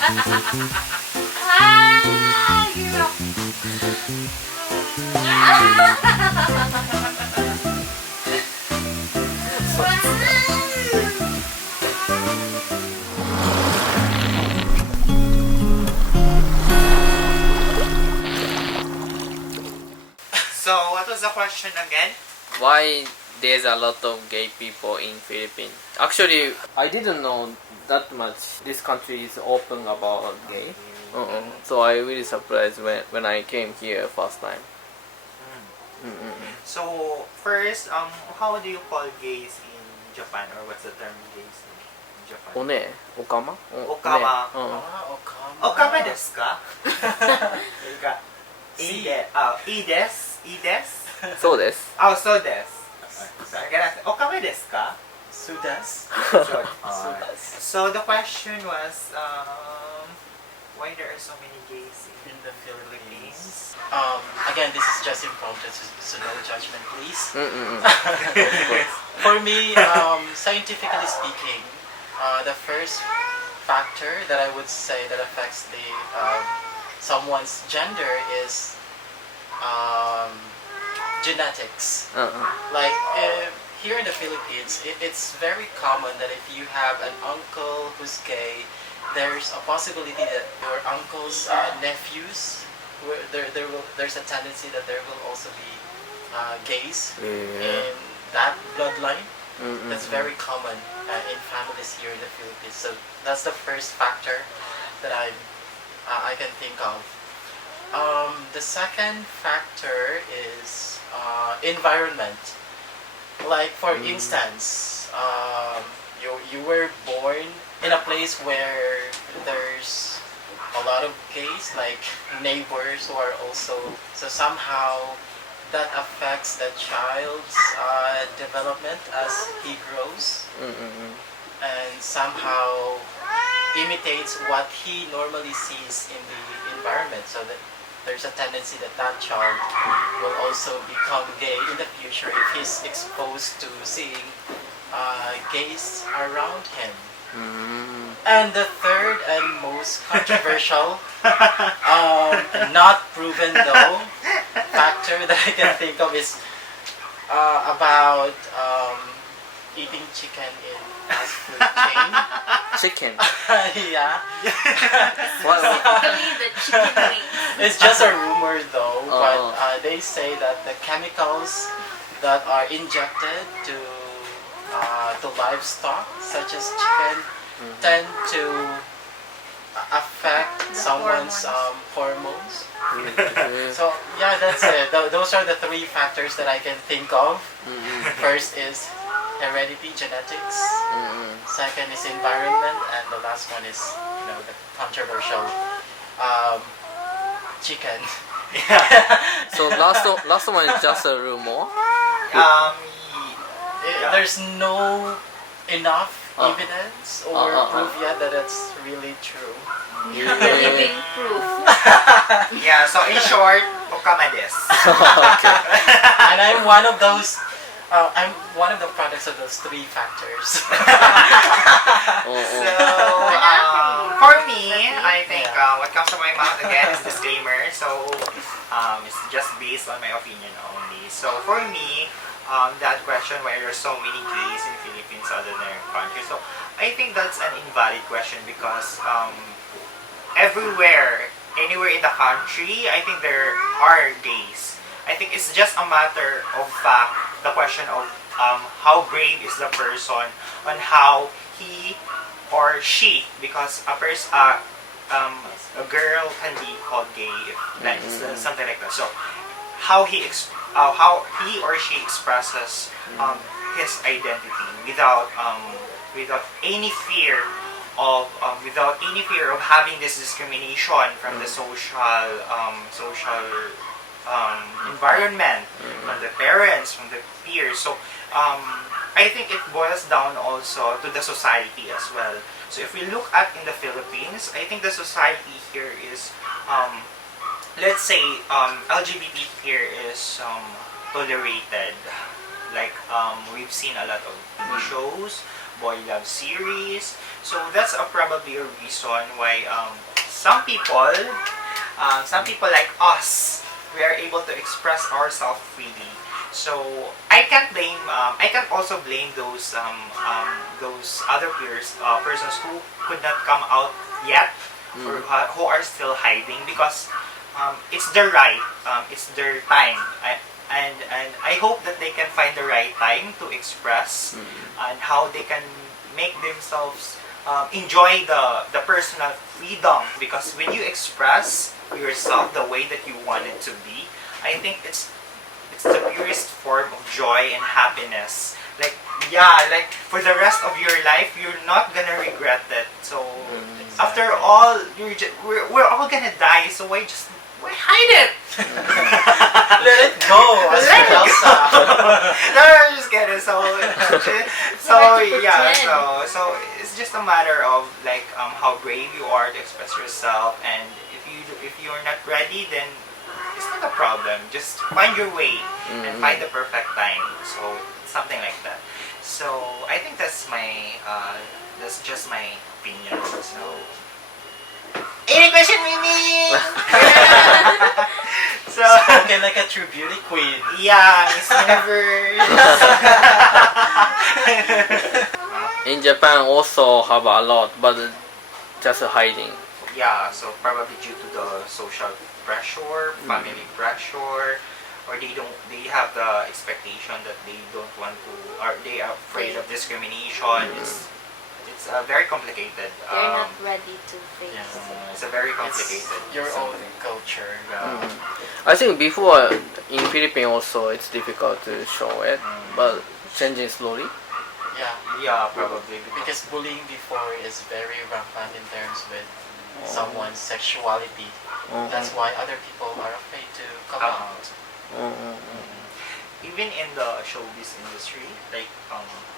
Gila. So, what was the question again? Why there's a lot of gay people in Philippines? Actually, I didn't know that much. This country is open about gay. So I really surprised when I came here first time. So, first, how do you call gays in Japan? Or what's the term gays in Japan? One, okama? Okama. Okama desu ka? Ides? So desu. Oh, so desu. Okama desu ka? Sudas. So, the question was, why there are so many gays In the Philippines. Again, this is just impromptu, so no judgment, please. For me, scientifically speaking, the first factor that I would say that affects the someone's gender is genetics. Like here in the Philippines, it's very common that if you have an uncle who's gay, there's a possibility that your uncle's nephews, there's a tendency that there will also be gays in that bloodline. That's very common in families here in the Philippines. So that's the first factor that I can think of. The second factor is environment. Like for instance, you were born in a place where there's a lot of gays, like neighbors who are also, so somehow that affects the child's development as he grows, and somehow imitates what he normally sees in the environment, so that there's a tendency that that child will also become gay in the future if he's exposed to seeing gays around him. And the third and most controversial, not proven though, factor that I can think of is about eating chicken in fast food chain. Chicken? Yeah. Basically, the chicken wings. It's just a rumor though, but they say that the chemicals that are injected to livestock, such as chicken, tend to affect someone's hormones. So yeah, that's it. Those are the three factors that I can think of. First is heredity, genetics. Second is environment, and the last one is, the controversial chicken. So last one is just a rumor? There's no enough evidence or proof yet that it's really true. Living proof. Yeah, so in short, okama desu. And I'm one of those. I'm one of the products of those three factors. So, for me, I think what comes to my mouth again is disclaimer. So, it's just based on my opinion only. So, for me, that question why there are so many gays in Philippines other than countries. So, I think that's an invalid question because everywhere, anywhere in the country, I think there are gays. I think it's just a matter of fact, the question of how brave is the person on how he or she, because a girl can be called gay if something like that. So how he or she expresses his identity without any fear of having this discrimination from the social environment, from the parents, from the peers. So I think it boils down also to the society as well. So if we look at in the Philippines, I think the society here is, let's say LGBT here is tolerated. Like we've seen a lot of TV shows, boy love series. So that's probably a reason why some people like us, we are able to express ourselves freely. So I can't also blame those other persons who could not come out yet, or who are still hiding, because it's their right, it's their time. And I hope that they can find the right time to express and how they can make themselves enjoy the personal freedom. Because when you express yourself the way that you want it to be, I think it's the purest form of joy and happiness. Like for the rest of your life, you're not gonna regret it. So after all, we're all gonna die. So why hide it? Let it go. No, I'm just kidding. So it's just a matter of like how brave you are to express yourself, and if you're not ready, then it's not a problem. Just find your way and find the perfect time. So something like that. So I think that's just my opinion. So any question, Mimi? So Spoken like a true beauty queen. yeah, Miss Universe. In Japan also have a lot, but just hiding. Yeah, so probably due to the social pressure, family pressure, or they have the expectation that they don't want to, or they are afraid of discrimination. It's very complicated. They're not ready to face It's a very complicated. It's your own culture. I think before in Philippines also it's difficult to show it, but changing slowly. Yeah, probably. Because bullying before is very rampant in terms with someone's sexuality. That's why other people are afraid to come out. Even in the showbiz industry, like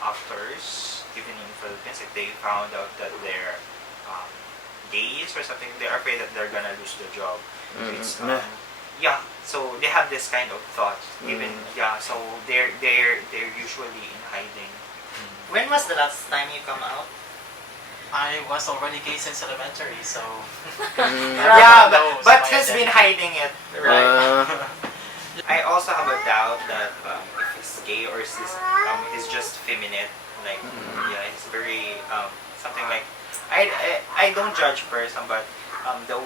actors, even in the Philippines, if they found out that they're gays or something, they're afraid that they're gonna lose the job. It's so they have this kind of thought. So they're usually in hiding. When was the last time you come out? I was already gay since elementary, so but he's been hiding it, right? I also have a doubt that if he's gay or he's just feminine. Like it's very something like I don't judge person, but the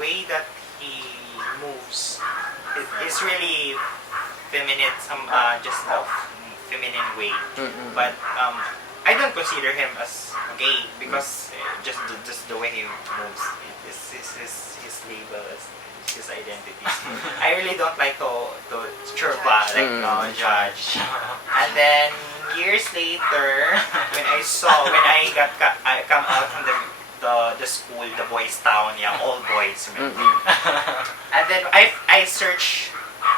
way that he moves is really feminine, just a feminine way. But I don't consider him as gay because just the way he moves is his label, as his identity. I really don't like to judge. And then years later, when I come out from the school, the boys' town, all boys, remember? And then I search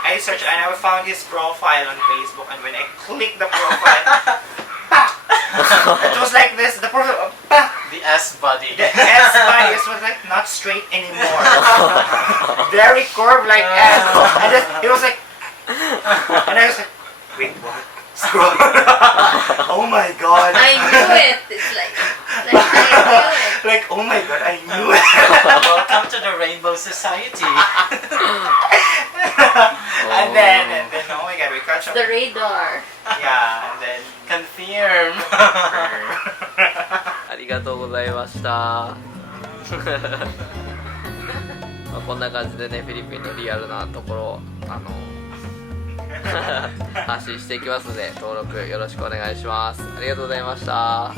and I found his profile on Facebook, and when I click the profile, it was like this. The profile, the S body. The S body was like not straight anymore. Very curved like S. And then it was like, and I was like, wait, what? Scroll. Oh my god. I knew it. It's like I knew it. Like, oh my god, I knew it. Welcome to the Rainbow Society. And then, oh my god, we catch up. The radar. Yeah, and then confirm. ありがとうございました。まあこんな感じでね、フィリピンのリアルなところを発信していきますので、登録よろしくお願いします。ありがとうございました。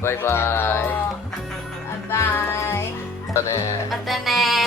バイバイ。Bye bye. またね。またね。